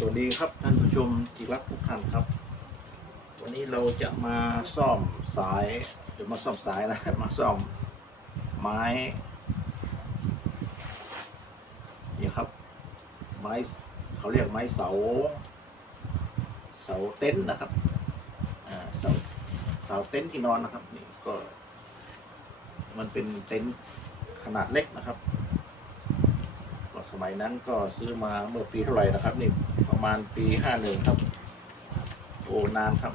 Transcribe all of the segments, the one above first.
สวัสดีครับท่านผู้ชมที่รักทุกท่านครับ วันนี้เราจะมาซ่อมสายจะมาซ่อมสายนะมาซ่อมไม้นี่ครับ ไม้เขาเรียกไม้เสา เสาเต็นท์นะครับเสาเสาเต็นท์ที่นอนนะครับนี่ก็ มันเป็นเต็นท์ขนาดเล็กนะครับสมัยนั้นก็ซื้อมาเมื่อปีเท่าไหร่นะครับนี่ ประมาณปีห้าหนึ่งครับ โอ้นานครับ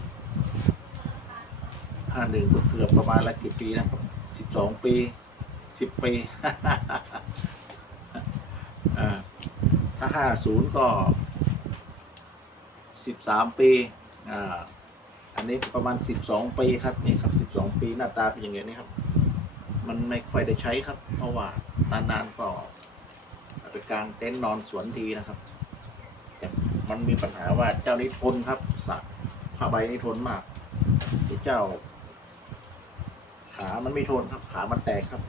ห้าหนึ่งก็เกือบประมาณละกี่ปีนะครับสิบสองปีสิบปีอ่าถ้าห้าศูนย์ก็สิบสามปีอ่าอันนี้ประมาณสิบสองปีครับนี่ครับสิบสองปีหน้าตาเป็นอย่างนี้ครับ มันไม่ค่อยได้ใช้ครับ เพราะว่านานๆก็ไปกลางเต็นท์นอนสวนทีนะครับ มันมีปัญหาว่าเจ้านี้ทนครับสักผ้าใบนี่ทนมากที่เจ้า ขามันไม่ทนครับ ขามันแตกครับ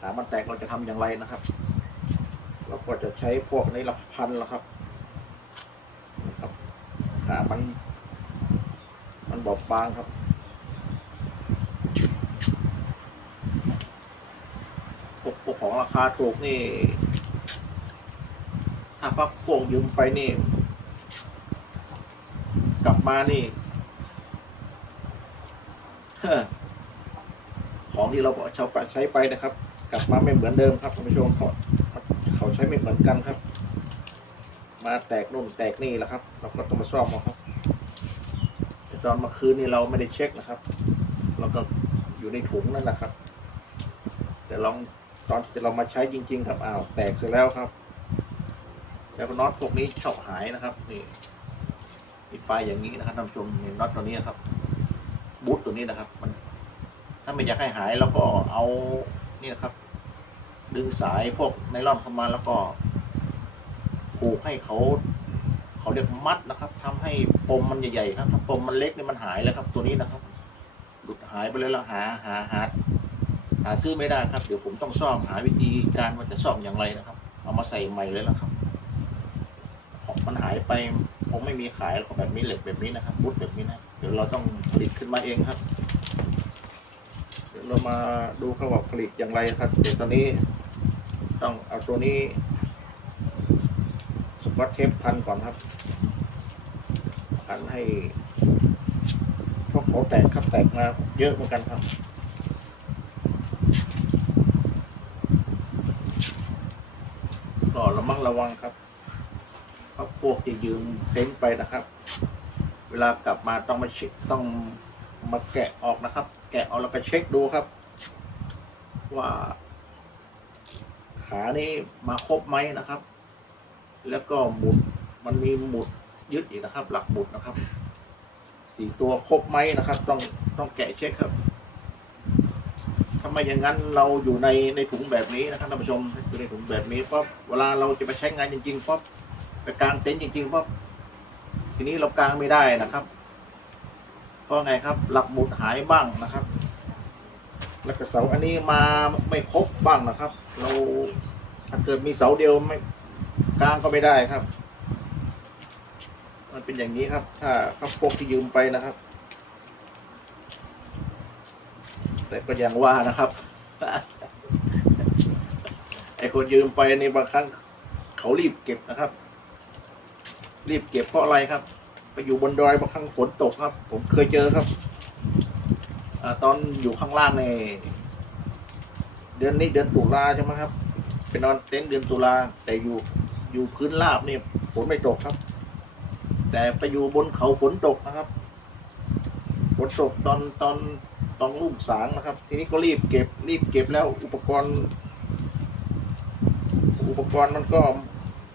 ขามันแตกเราจะทำอย่างไรนะครับเราก็จะใช้พวกนี้ละพันละครับนะครับ ขามัน มันบอบบางครับพวกของราคาถูกนี่ ถ้าพักพวกยืมไปนี่ กลับมานี่ของที่เราเช่าไปใช้ไปนะครับ กลับมาไม่เหมือนเดิมครับท่านผู้ชมเขาเขาใช้ไม่เหมือนกันครับ มาแตกนู่นแตกนี่แหละครับ เราก็ต้องมาซ่อมเอาครับแต่ตอนเมื่อคืนนี่เราไม่ได้เช็คนะครับ เราก็อยู่ในถุงนั่นแหละครับ แต่ลองตอนที่เรามาใช้จริง ๆ ครับอ้าวแตกเสร็จแล้วครับ แล้วก็น็อตพวกนี้ชอบหายนะครับนี่มีปลายอย่างนี้นะครับท่านผู้ชมนี่น็อตตัวนี้นะครับบูทตัวนี้นะครับ มัน ถ้าไม่อยากให้หายแล้วก็เอานี่นะครับ ดึงสายพวกไนล่อนเข้ามาแล้วก็ผูกให้เขาเขาเรียกมัดนะครับทำให้ปมมันใหญ่ๆครับถ้าปมมันเล็กเนี่ยมันหายเลยครับ ตัวนี้นะครับหลุดหายไปเลยแล้วหาหาหาหาซื้อไม่ได้ครับ เดี๋ยวผมต้องซ่อมหาวิธีการว่าจะซ่อมอย่างไรนะครับ เอามาใส่ใหม่เลยแล้วครับ มันหายไปผมไม่มีขายของแบบนี้เหล็กแบบนี้นะครับบุดแบบนี้นะเดี๋ยวเราต้องผลิตขึ้นมาเองครับ เดี๋ยวเรามาดูเขาว่าผลิตอย่างไรครับเดี๋ยวตอนนี้ ต้องเอาตัวนี้สกอตเทปพันก่อนครับ พันให้เพราะเขาแตกครับแตกมาเยอะเหมือนกันครับก็ระมัดระวังครับ พราะพวกที่ยืมเต็นไปนะครับ เวลากลับมาต้องมาเช็คต้องมาแกะออกนะครับ แกะออกแล้วไปเช็คดูครับ ว่า ขานี่มาครบไหมนะครับ แล้วก็หมุดมันมีหมุดยึดอีกนะครับ หลักหมุดนะครับสี่ตัวครบไหมนะครับ ต้องต้องแกะเช็คครับถ้าไมอย่างนั้นเราอยู่ในในถุงแบบนี้นะครับท่านผู้ชมอยู่ในถุงแบบนี้ปั๊บเวลาเราจะไปใช้งานจริงๆปั๊บ ไปกางเต็นท์จริงๆปั๊บทีนี้เรากางไม่ได้นะครับเพราะไงครับ หลักหมุดหายบ้างนะครับ แล้วก็เสาอันนี้มาไม่ครบบ้างนะครับ เราถ้าเกิดมีเสาเดียวไม่กางก็ไม่ได้ครับ มันเป็นอย่างนี้ครับ ถ้าครับพวกที่ยืมไปนะครับ แต่ก็ยังว่านะครับไอคนยืมไปในบางครั้งเขารีบเก็บนะครับ รีบเก็บเพราะอะไรครับ ไปอยู่บนดอยบางครั้งฝนตกครับ ผมเคยเจอครับอตอนอยู่ข้างล่างในเดือนนี้เดือนตุลาใช่ไหมครับไปนอนเต็นท์เดือนตุลาแต่อยู่อยู่พื้นราบเนี่ยฝนไม่ตกครับ แต่ไปอยู่บนเขาฝนตกนะครับฝนตกตอนตอนตองลูกสางนะครับ ทีนี้ก็รีบเก็บรีบเก็บแล้วอุปกรณ์ อุปกรณ์มันก็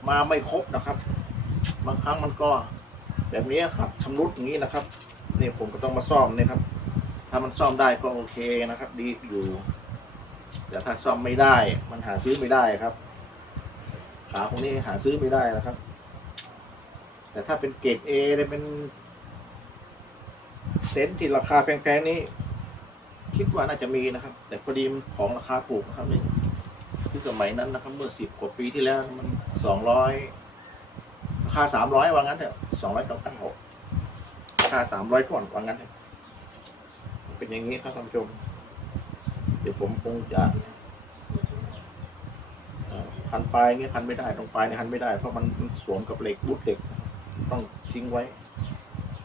มาไม่ครบนะครับ บางครั้งมันก็แบบนี้หักชำรุดอย่างนี้นะครับนี่ผมก็ต้องมาซ่อมนี่ยครับ ถ้ามันซ่อมได้ก็โอเคนะครับ ดีอยู่ แต่ถ้าซ่อมไม่ได้ มันหาซื้อไม่ได้ครับ ขาของนี้หาซื้อไม่ได้นะครับ แต่ถ้าเป็นเกรดเอเป็นเต็นท์ที่ราคาแพงๆนี้ คิดว่าน่าจะมีนะครับ แต่พอดีของราคาถูกนะครับนี่คือสมัยนั้นนะครับ เมื่อสิบกว่าปีที่แล้วมันสองร้อย คคาสามร้อยว่างั้นเถอะสองร้อยเก้าเก้าราคาสามร้อยก่อนว่างั้นเถอะเป็นอย่างนี้ครับท่านผู้ชม เดี๋ยวผมคงจะพันปลายเงี้ยพันไม่ได้ตรงปลายเนี่ยพันไม่ได้เพราะมันมันสวมกับเหล็กบูทเหล็ก ต้องทิ้งไว้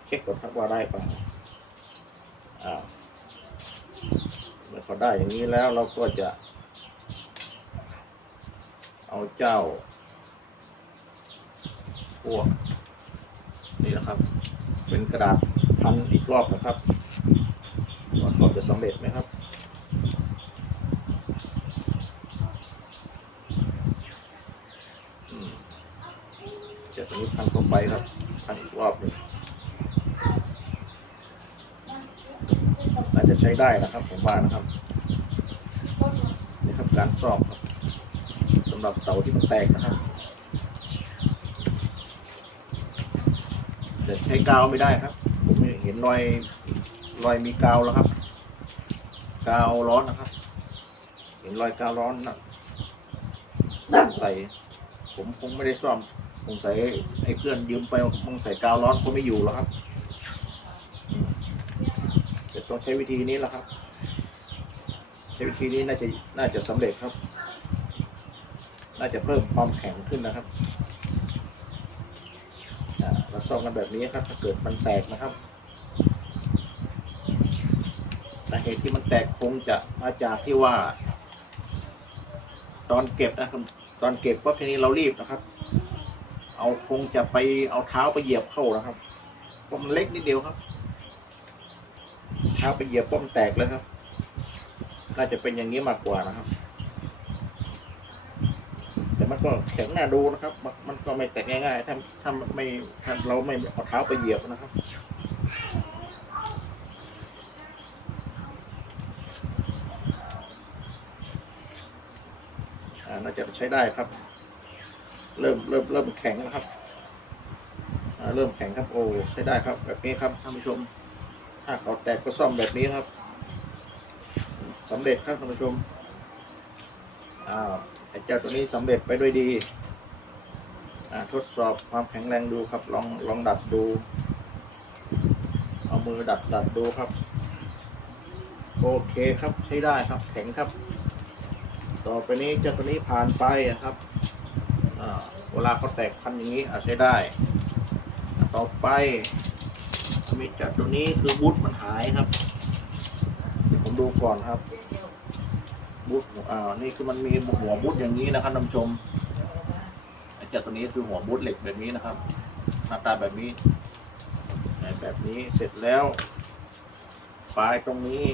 เช็คก่อนครับว่าได้ปะอ่าเมื่อเขาได้อย่างนี้แล้วเราก็จะ เอาเจ้า พวกนี่นะครับ เป็นกระดาษพันอีกรอบนะครับว่าเขาจะสำเร็จไหมครับจากตรงนี้พันเข้าไปครับ พันอีกรอบหนึ่งน่าจะใช้ได้นะครับ ผมว่านะครับนี่ครับการซ่อมครับสำหรับเสาที่มันแตกนะครับ แต่ใช้กาวไม่ได้ครับ ผมเห็นรอยรอยมีกาวแล้วครับ กาวร้อนนะครับ เห็นรอยกาวร้อนนะใส่ผมคงไม่ได้ซ่อมสงสัยไอ้เพื่อนยืมไปมึงใส่กาวร้อนคงไม่อยู่แล้วครับจะต้องใช้วิธีนี้แหละครับ ใช้วิธีนี้น่าจะน่าจะสำเร็จครับ น่าจะเพิ่มความแข็งขึ้นนะครับ อ่าซ่อมกันแบบนี้ครับ ถ้าเกิดมันแตกนะครับสาเหตุที่มันแตกคงจะมาจากที่ว่า ตอนเก็บนะครับตอนเก็บปั๊บทีนี้เรารีบนะครับ เอาคงจะไปเอาเท้าไปเหยียบเข้านะครับเพราะมันเล็กนิดเดียวครับ เท้าไปเหยียบป้อมแตกเลยครับน่าจะเป็นอย่างนี้มากกว่านะครับ แต่มันก็แข็งน่าดูนะครับ มันก็ไม่แตกง่ายๆ ถ้าถ้าไม่ถ้าเราไม่เอาเท้าไปเหยียบนะครับน่าจะใช้ได้ครับ เริ่มเริ่มเริ่มแข็งแล้วครับเริ่มแข็งครับโอ้ใช้ได้ครับ แบบนี้ครับท่านผู้ชม ถ้าเขาแตกก็ซ่อมแบบนี้ครับสำเร็จครับท่านผู้ชมอ้าว ไอ้เจ้าตัวนี้สำเร็จไปด้วยดีทดสอบความแข็งแรงดูครับ ลองลองดัดดู เอามือดัดดัดดูครับ โอเคครับใช้ได้ครับ แข็งครับ ต่อไปนี้เจ้าตัวนี้ผ่านไปครับเวลาเขาแตกพันอย่างนี้อาใช้ได้ ต่อไปมีจ้าตัวนี้คือบูทมันหายครับ เดี๋ยวผมดูก่อนครับ บูทอ่านี่คือมันมีหัวบูทอย่างนี้นะครับท่านผู้ชมไอ้เจ้าตัวนี้คือหัวบูทเหล็กแบบนี้นะครับ หน้าตาแบบนี้แบบนี้เสร็จแล้วปลายตรงนี้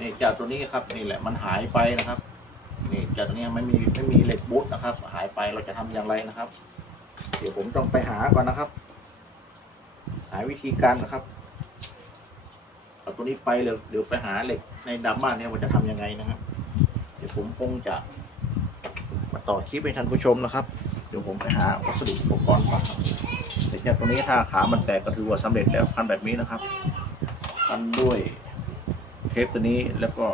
นี่เจ้าตัวนี้ครับนี่แหละมันหายไปนะครับนี่เจ้าตัวนี้ไม่มีไม่มีเหล็กบูทนะครับ หายไปเราจะทำอย่างไรนะครับ เดี๋ยวผมต้องไปหาก่อนนะครับ หาวิธีการนะครับ เอาตัวนี้ไปเดี๋ยวเดี๋ยวไปหาเหล็กในดามบ้านเนี่ยว่าจะทำยังไงนะครับ เดี๋ยวผมคงจะมาต่อคลิปให้ท่านผู้ชมนะครับ เดี๋ยวผมไปหาวัสดุอุปกรณ์ก่อนเสร็จจากตัวนี้ถ้าขามันแตกก็ถือว่าสำเร็จแล้วพันแบบนี้นะครับพันด้วยเทปตัวนี้แล้วก็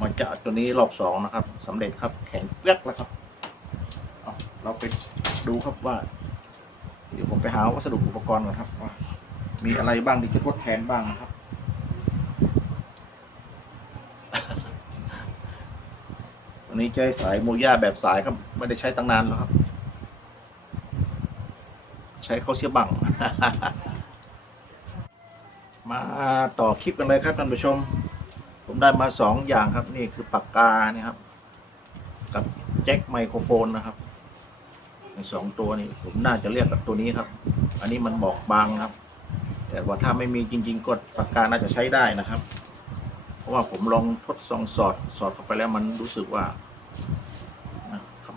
มันจะตัวนี้รอบสองนะครับสำเร็จครับแข็งเปียกแล้วครับเเราไปดูครับว่า เดี๋ยวผมไปหาวัสดุอุปกรณ์ก่อนครับว่า มีอะไรบ้างที่จะทดแทนบ้างนะครับ วันนี้ใช้สายโมย่าแบบสายครับ ไม่ได้ใช้ตั้งนานแล้วครับ ใช้เข้าเสียบัง มาต่อคลิปกันเลยครับท่านผู้ชม ผมได้มาสองอย่างครับ นี่คือปากกานี่ครับ กับแจ็คไมโครโฟนนะครับในสองตัวนี้ผมน่าจะเรียกกับตัวนี้ครับ อันนี้มันบอกบางครับ แต่ว่าถ้าไม่มีจริง ๆก็ปากกาน่าจะใช้ได้นะครับ เพราะว่าผมลองทดลองสอดสอดเข้าไปแล้วมันรู้สึกว่า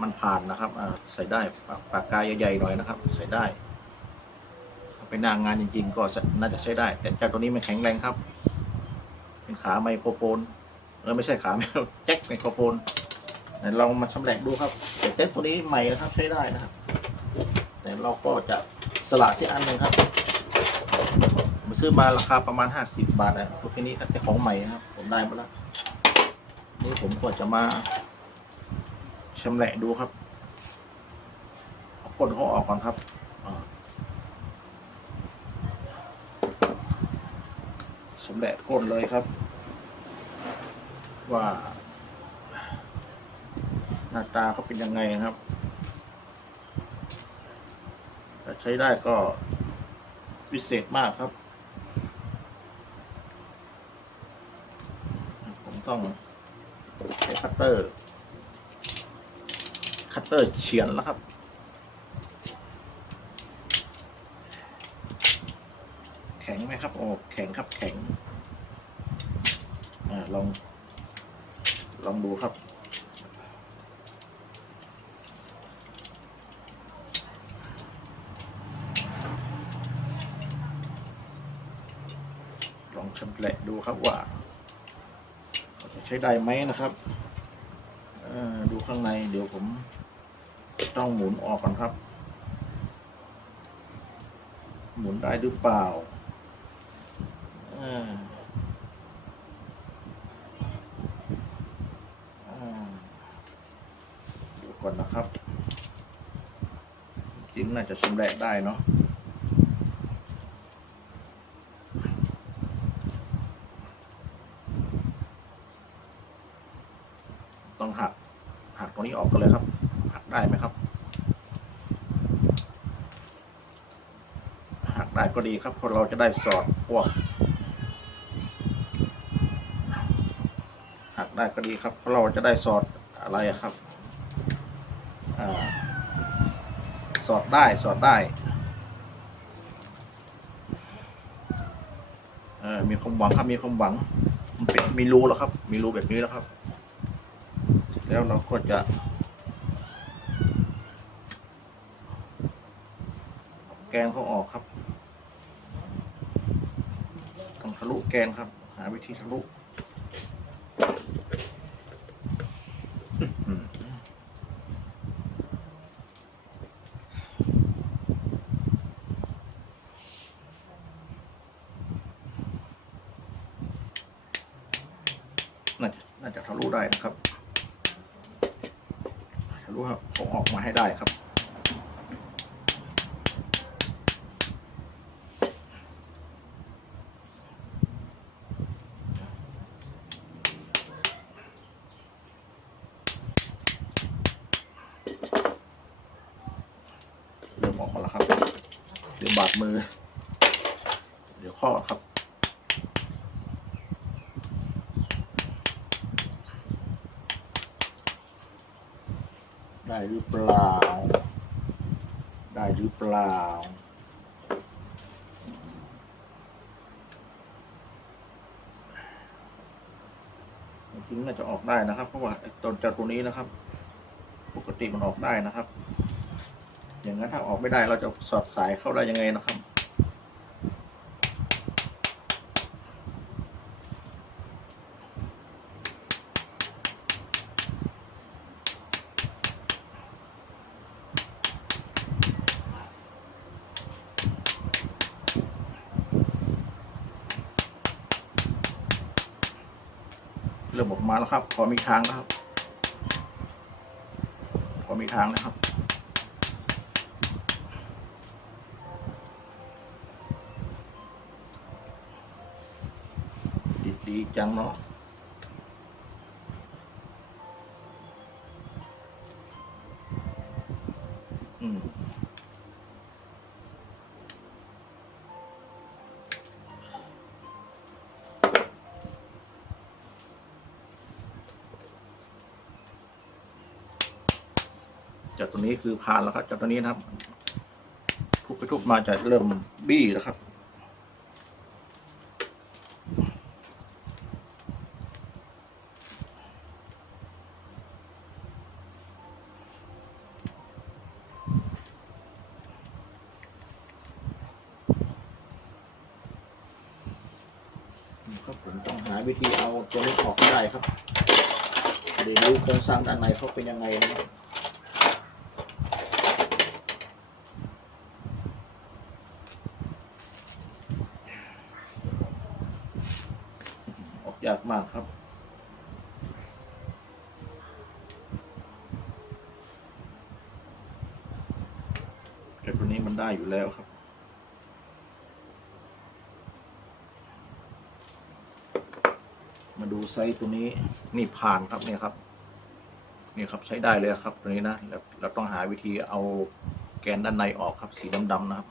มันผ่านนะครับใส่ได้ปากกาใหญ่ๆหน่อยนะครับ ใส่ได้ไปหน้างานจริง ๆ ก็น่าจะใช้ได้ แต่จากตัวนี้มันแข็งแรงครับ เป็นขาไมโครโฟนเออไม่ใช่ขาไมโครแจ็คไมโครโฟนเดี๋ยวลองมาชำแหละดูครับแต่แจ็คตัวนี้ใหม่นะครับใช้ได้นะครับ แต่เราก็จะสละเสียอันหนึ่งครับ ผมซื้อมาราคาประมาณห้าสิบบาทนะตัวแค่นี้ครับแต่ของใหม่นะครับ ผมได้มาแล้วนี่ผมก็จะมาชำแหละดูครับก้นเขาออกก่อนครับชำแหละก้นเลยครับ ว่า หน้าตาเขาเป็นยังไงครับถ้าใช้ได้ก็ พิเศษมากครับ ผมต้องใช้คัตเตอร์ คัตเตอร์เฉียนแล้วครับแข็งไหมครับ โอ้แข็งครับแข็ง อ่า ลอง ลองดูครับ ลองชำแหละดูครับว่าจะใช้ได้ไหมนะครับดูข้างในเดี๋ยวผมต้องหมุนออกก่อนครับ หมุนได้หรือเปล่าเอ่ออ่าดูก่อนนะครับ จริงน่าจะชำแหละได้เนาะ ต้องหัก หักตรงนี้ออกกันเลยครับ หักได้ไหมครับ หั ก็ดีครับเพราะเราจะได้สอดพวกหักได้ก็ดีครับเพราะเราจะได้สอดอะไรครับอสอดได้สอดได้เออมีความหวังครับมีความหวังมันเป็นมีรูแล้วครับ มีรูแบบนี้แล้วครับแล้วเราก็จะแกนเขาออกครับ ต้อง ทะลุแกนครับ หาวิธีทะลุอื้อหือน่าจะน่าจะทะลุได้นะครับ ทะลุครับเอาออกมาให้ได้ครับ เริ่มออกมาแล้วครับ เดี๋ยวบาดมือ เดี๋ยวข้อครับ ได้หรือเปล่า ได้หรือ เปล่า จริงน่าจะออกได้นะครับ เพราะว่าไอ้ตัวจากตัวนี้นะครับ ปกติมันออกได้นะครับ อย่างนั้นถ้าออกไม่ได้เราจะสอดสายเข้าได้ยังไงนะครับ เริ่ มาแล้วครับ พอมีทางแล้วครับ พอมีทางแล้วครับ ดีจังเนาะ จากตัวนี้คือผ่านแล้วครับ จากตัวนี้นะครับ ทุบไปทุบมาจะเริ่มบี้แล้วครับครับผมต้องหาวิธีเอาตัวนี้ออกได้ครับเดี๋ยวดูโครงสร้างด้านในเขาเป็นยังไงนะครับ มากครับ แต่ตัวนี้มันได้อยู่แล้วครับมาดูไซส์ตัวนี้นี่ผ่านครับเนี่ยครับนี่ครับใช้ได้เลยครับตัวนี้นะแล้วเราต้องหาวิธีเอาแกนด้านในออกครับสีดำดำนะครับ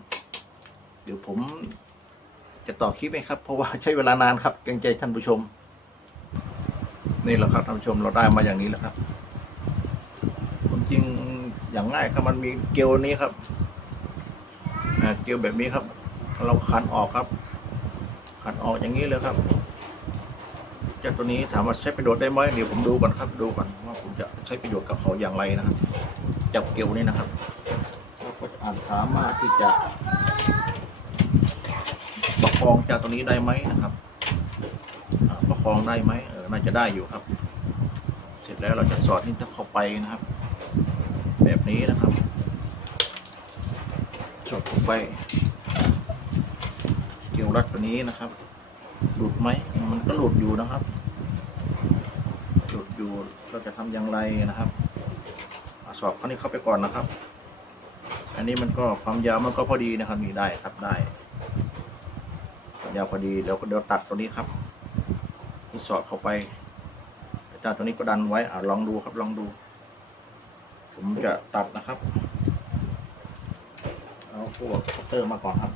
เดี๋ยวผมจะต่อคลิปไหมครับ เพราะว่าใช้เวลานานครับเกรงใจท่านผู้ชม นี่แหละครับท่านผู้ชมเราได้มาอย่างนี้แล้วครับความจริงอย่างง่ายครับมันมีเกลียวนี้ครับเกลียวแบบนี้ครับ เราขันออกครับ ขันออกอย่างนี้เลยครับเจากตัวนี้ถามว่าใช้ประโยชน์ได้ไหมเดี๋ยวผมดูก่อนครับดูก่อนว่าผมจะใช้ประโยชน์กับเขาอย่างไรนะครับจับเกลียวนี้นะครับเราก็จะอ่านสามารถที่จะประคองจากตัวนี้ได้ไหมนะครับ ประคองได้ไหมเออน่าจะได้อยู่ครับ เสร็จแล้วเราจะสอดนี่เข้าไปนะครับ แบบนี้นะครับสอดเข้าไป เกี่ยวรัดตัวนี้นะครับหลุดไหมมันก็หลุดอยู่นะครับหลุดอยู่เราจะทำอย่างไรนะครับอสอบข้อนี้เข้าไปก่อนนะครับ อันนี้มันก็ความยาวมันก็พอดีนะครับมีได้ครับได้ความยาวพอดีแล้วก็เดี๋ยวตัดตัวนี้ครับ นี่สอดเข้าไปอาจารย์ตัวนี้ก็ดันไว้อะลองดูครับลองดู ผมจะตัดนะครับเอาพวกคัตเตอร์มาก่อนครับ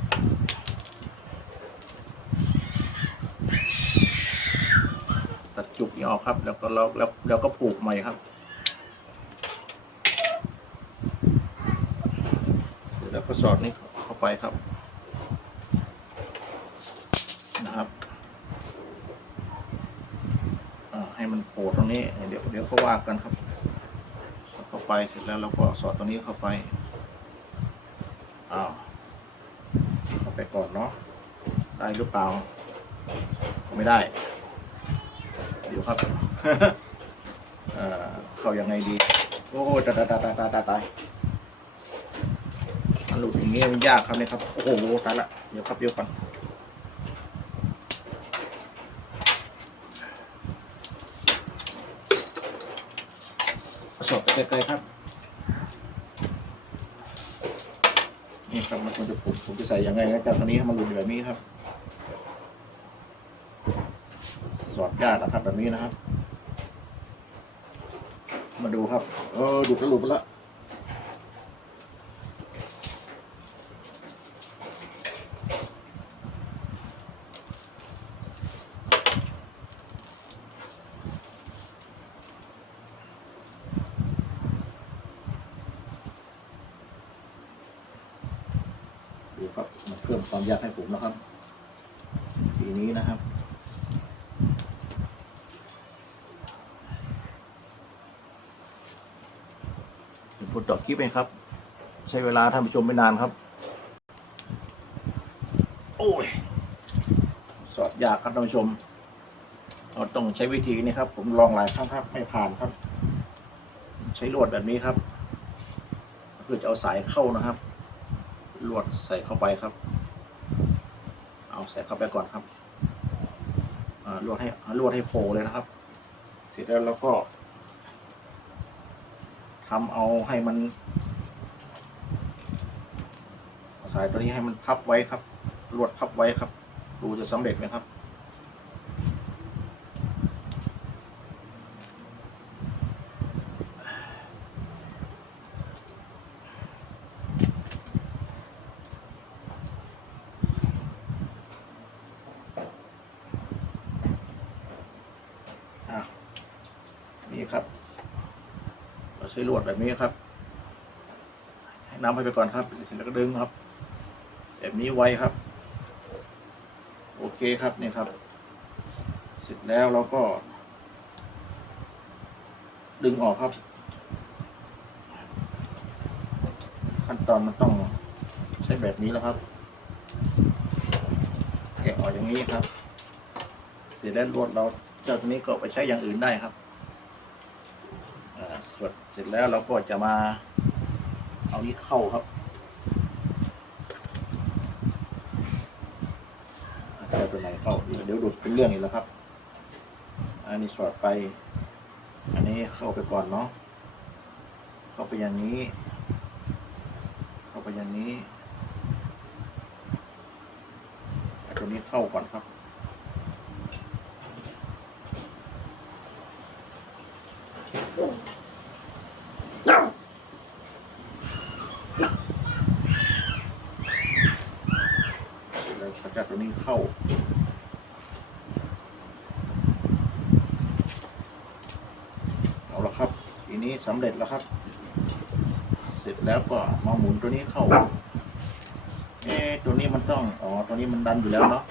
ตัดจุกนี้ออกครับ แล้วก็แล้วแล้วแล้วก็ผูกใหม่ครับแล้วก็สอดนี้เข้าไปครับนะครับอ่าให้มัน โผล่ตรงนี้เดี๋ยวเดี๋ยวก็ว่ากันครับเข้าไปเสร็จแล้วเราก็สอดตัวนี้เข้าไปอ้าวเข้าไปก่อนเนาะได้หรือเปล่า ไม่ได้ เดี๋ยวครับเอ่อเข้ายังไงดี โอ้ตายตายตายตายตายตายหลุดอย่างงี้มันยากครับเนี่ยครับ โอ้โหตายละเดี๋ยวครับเดี๋ยวก่อน สอบไปไกลๆครับ นี่ครับมันควรจะผมผมจะใส่ยังไงนะจากตรงนี้ให้มันหลุดแบบนี้ครับ สอดยากนะครับแบบนี้นะครับ มาดูครับ เออหลุดแล้วหลุดไปแล้วดูครับมาเพิ่ม ความยากให้ผมนะครับทีนี้นะครับ เป็นผลต่อคลิปเองครับ ใช้เวลาท่านผู้ชมไม่นานครับ โอ้ย สอดยากครับท่านผู้ชมเราต้องใช้วิธีนี้ครับ ผมลองหลายครั้งครับไม่ผ่านครับ ใช้ลวดแบบนี้ครับ เพื่อจะเอาสายเข้านะครับลวดใส่เข้าไปครับ เอาใส่เข้าไปก่อนครับอ่าลวดให้ลวดให้โผล่เลยนะครับ เสร็จแล้วเราก็ทำเอาให้มันสายตัวนี้ให้มันพับไว้ครับลวดพับไว้ครับ ดูจะสำเร็จไหมครับ อะนี่ครับ เราใช้ลวดแบบนี้ครับให้น้ำให้ไปก่อนครับเสร็จแล้วก็ดึงครับ แบบนี้ไว้ครับ โอเคครับนี่ครับ เสร็จแล้วเราก็ ดึงออกครับ ขั้นตอนมันต้องใช้แบบนี้แล้วครับแกะออกอย่างนี้ครับ เสร็จแล้วลวดเราเจ้าตัวนี้ก็ไปใช้อย่างอื่นได้ครับ เสร็จแล้วเราก็จะมาเอานี้เข้าครับจะเอาตัวไหนเข้า เดี๋ยวดูดเป็นเรื่องอีกแล้วครับ อันนี้สอดไป อันนี้เข้าไปก่อนเนาะ เข้าไปอย่างนี้ เข้าไปอย่างนี้ตัวนี้เข้าก่อนครับ เราก็จะตัวนี้เข้า เอาละครับ ทีนี้ สำเร็จแล้วครับ เสร็จแล้วก็มาหมุนตัวนี้เข้า เอ๊ตัวนี้มันต้อง อ๋อ ตัวนี้มันดันอยู่แล้วเนาะ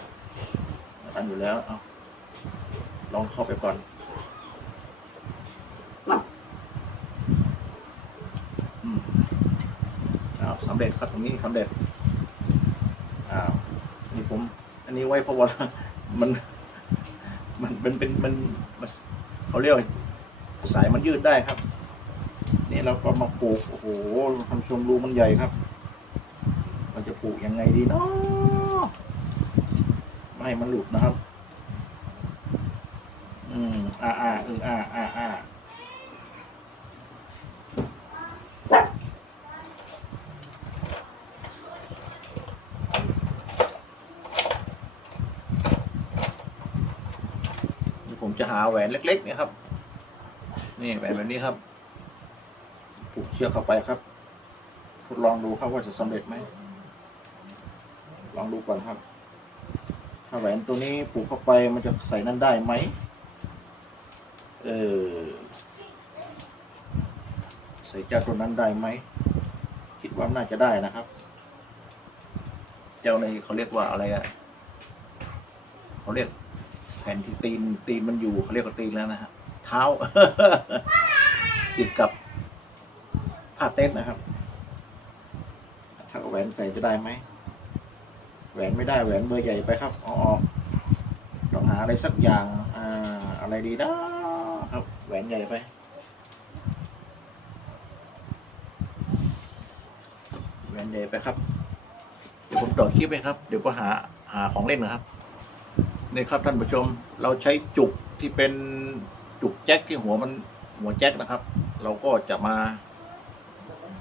ดันอยู่แล้ว เอาลองเข้าไปก่อน อืมอ้าวสำเร็จครับตรงนี้สำเร็จ อ้าว นี่ผม อันนี้ไว้เพราะว่ามัน มันเป็นเป็นมัน มันเขาเรียกว่าสายมันยืดได้ครับ นี่เราก็มาปลูกโอ้โหทำชมรูมันใหญ่ครับเราจะปลูกยังไงดีเนาะไม่ให้มันหลุดนะครับ อืมอ่าอ่าเอออ่าอ่าอ่าผมจะหาแหวนเล็ก ๆนี่ครับ นี่แหวนแบบนี้ครับ ผูกเชือกเข้าไปครับ ทดลองดูครับว่าจะสำเร็จไหม ลองดูก่อนครับ ถ้าแหวนตัวนี้ผูกเข้าไปมันจะใส่นั่นได้ไหม เออ ใส่เจ้าตัวนั้นได้ไหม คิดว่าน่าจะได้นะครับ เจ้าในเขาเรียกว่าอะไรอะเขาเรียกแผ่นที่ตีนตีนมันอยู่เขาเรียกว่าตีนแล้วนะฮะเท้าติดกับ ผ้าเต้นนะครับ ถ้าเอาแหวนใส่จะได้ไหม แหวนไม่ได้แหวนเบอร์ใหญ่ไปครับเอาออกต้องหาอะไรสักอย่างอ่าอะไรดีนะครับ แหวนใหญ่ไปแหวนใหญ่ไปครับเดี๋ยวผมต่อคลิปไปครับ เดี๋ยวก็หาหาของเล่นนะครับนี่ครับท่านผู้ชมเราใช้จุกที่เป็นจุกแจ็คที่หัวมันหัวแจ็คนะครับ เราก็จะมา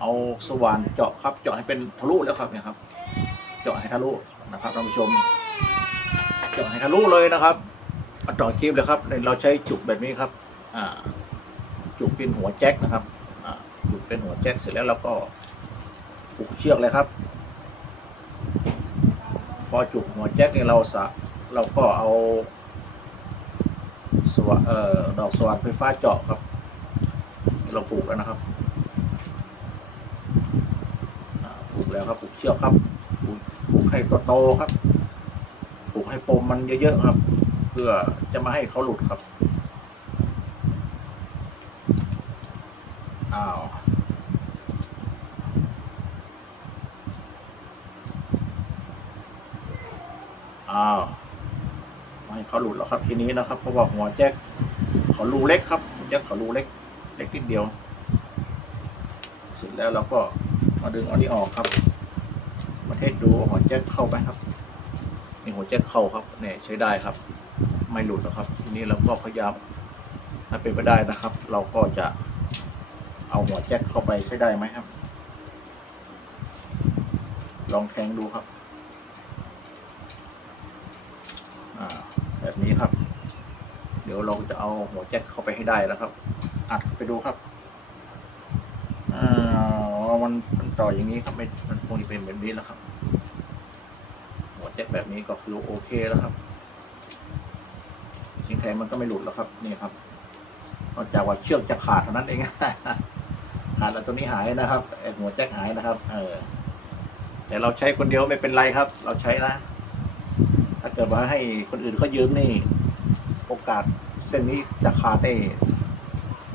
เอาสว่านเจาะครับ เจาะให้เป็นทะลุแล้วครับเนี่ยครับ เจาะให้ทะลุนะครับท่านผู้ชม เจาะให้ทะลุเลยนะครับมาต่อคลิปเลยครับเราใช้จุกแบบนี้ครับ อ่า จุกเป็นหัวแจ็คนะครับ อ่า จุกเป็นหัวแจ็คเสร็จแล้วเราก็ผูกเชือกเลยครับ พอจุกหัวแจ็คเนี่ยเราสะเราก็เอาสวเอ่อดอกสว่านไฟฟ้าเจาะครับ เราปลูกแล้วนะครับอ่าปลูก แล้วครับปลูกเชือกครับปลูกให้โตๆครับปลูกให้ปมมันเยอะๆครับ เพื่อจะไมาให้เขาหลุดครับอ้าวอ้าวไม่เขาหลุดแล้วครับทีนี้นะครับเพราะว่าหัวแจ็คเขารูเล็กครับแจ็คเขารูเล็ก เล็กนิดเดียว เสร็จแล้วเราก็มาดึงอันนี้ออกครับ เทสดูหัวแจ็คเข้าไปครับนี่หัวแจ็คเข้าครับเนี่ยใช้ได้ครับ ไม่หลุดนะครับ ทีนี้เราก็พยายามถ้าเป็นไปได้นะครับ เราก็จะเอาหัวแจ็คเข้าไปใช้ได้ไหมครับ ลองแทงดูครับแบบนี้ครับ เดี๋ยวเราจะเอาหัวแจ็คเข้าไปให้ได้แล้วครับ อัดไปดูครับอ่ามัน ต่ออย่างนี้ครับไม่มันคงจะเป็นแบบนี้แล้วครับ หัวแจ็คแบบนี้ก็คือโอเคแล้วครับชิงแทงมันก็ไม่หลุดแล้วครับนี่ครับนอกจากว่าเชือกจะขาดเท่านั้นเองขาดแล้วตัวนี้หายนะครับไอหัวแจ็คหายนะครับ เออแต่เราใช้คนเดียวไม่เป็นไรครับ เราใช้นะ ถ้าเกิดว่าให้คนอื่นเขายืมนี่ โอกาสเส้นนี้จะขาดได้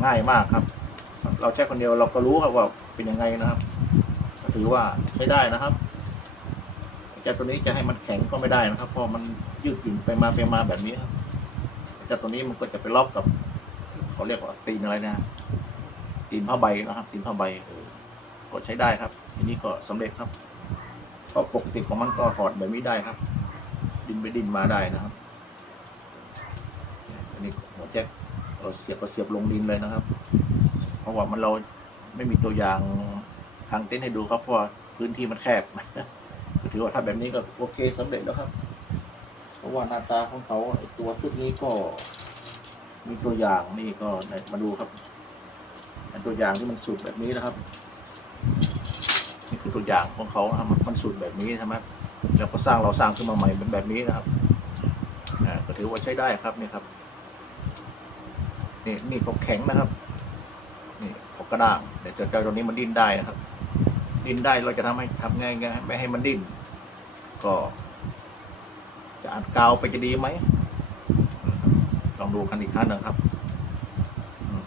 ง่ายมากครับ เราใช้คนเดียวเราก็รู้ครับว่าเป็นยังไงนะครับ ถือว่าใช้ได้นะครับแต่ตัวนี้จะให้มันแข็งก็ไม่ได้นะครับพราะมันยืดหยุ่นไปมาไปมาแบบนี้ครับแต่ตัวนี้มันก็จะไปล็อกกับเขาเรียกว่าตีนอะไรนะ ตีนผ้าใบนะครับตีนผ้าใบกดใช้ได้ครับทีนี้ก็สำเร็จครับเพราะปกติของมันก็ถอดแบบนี้ได้ครับ ดินไปดินมาได้นะครับอันนี้หัวแจ็คเราเสียบก็เสียบลงดินเลยนะครับ เพราะว่ามันเราไม่มีตัวอย่างางเต้นท์ให้ดูครับเพราะพื้นที่มันแคบก็ถือว่าถ้าแบบนี้ก็โอเคสำเร็จแล้วครับ เพราะว่าหน้าตาของเขาไอตัวชุดนี้ก็ มีตัวอย่างนี่ก็มาดูครับอันตัวอย่างที่มันสุดแบบนี้นะครับนี่คือตัวอย่างของเขานะครับมันสุดแบบนี้ใช่ไหมแล้วก็สร้างเราสร้างขึ้นมาใหม่เป็นแบบนี้นะครับก็ถือว่าใช้ได้ครับนี่ครับนี่นี่ก็แข็งนะครับ นี่เขากระด้างแต่เจ้าตัวนี้มันดิ้นได้นะครับ ดิ้นได้เราจะทำให้ทำไงไงไม่ให้มันดิ้นก็ จะอัดกาวไปจะดีไหมลองดูกันอีกครั้งหนึ่งครับ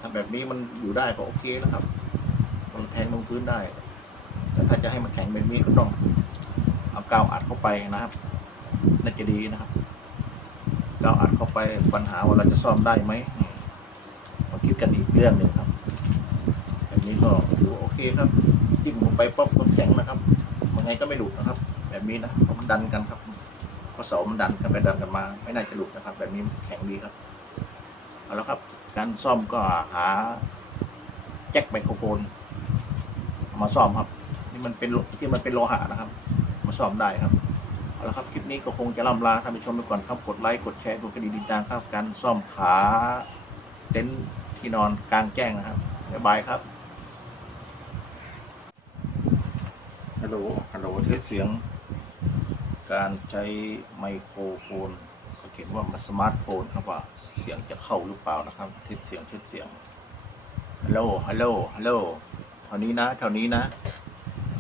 ถ้าแบบนี้มันอยู่ได้ก็โอเคนะครับ มันแทงลงพื้นได้ แต่ถ้าจะให้มันแข็งแบบนี้ก็ต้องเอากาวอัดเข้าไปนะครับน่าจะดีนะครับกาวอัดเข้าไปปัญหาว่าเราจะซ่อมได้ไหมมาคิดกันอีกเรื่องหนึ่งครับ แบบนี้ก็ถือว่โอเคครับ จิ้มลงไปป๊อบก็แข็งนะครับยังไงก็ไม่หลุดนะครับ แบบนี้นะมันดันกันครับเพราะเสามันดันกันไปดันกันมา ไม่น่าจะหลุดนะครับ แบบนี้แข็งดีครับเอาละครับ การซ่อมก็หาแจ็คไมโครโฟนมาซ่อมครับ นี่มันเป็นที่มันเป็นโลหะนะครับ มาซ่อมได้ครับเอาละครับคลิปนี้ก็คงจะล่ำลาท่านผู้ชมไปก่อนครับกดไลค์กดแชร์กดกระดิ่งติดตามครับ การซ่อมขาเต็นท์ที่นอนกลางแจ้งนะครับบ๊ายบายครับ ฮัลโหล ฮัลโหลเทสเสียง การใช้ไมโครโฟนเขาเขียนว่ามาสมาร์ทโฟนครับว่าเสียงจะเข้าหรือเปล่านะครับ เทสเสียง เทสเสียง ฮัลโหล ฮัลโหล ฮัลโหล เท่านี้นะ เท่านี้นะ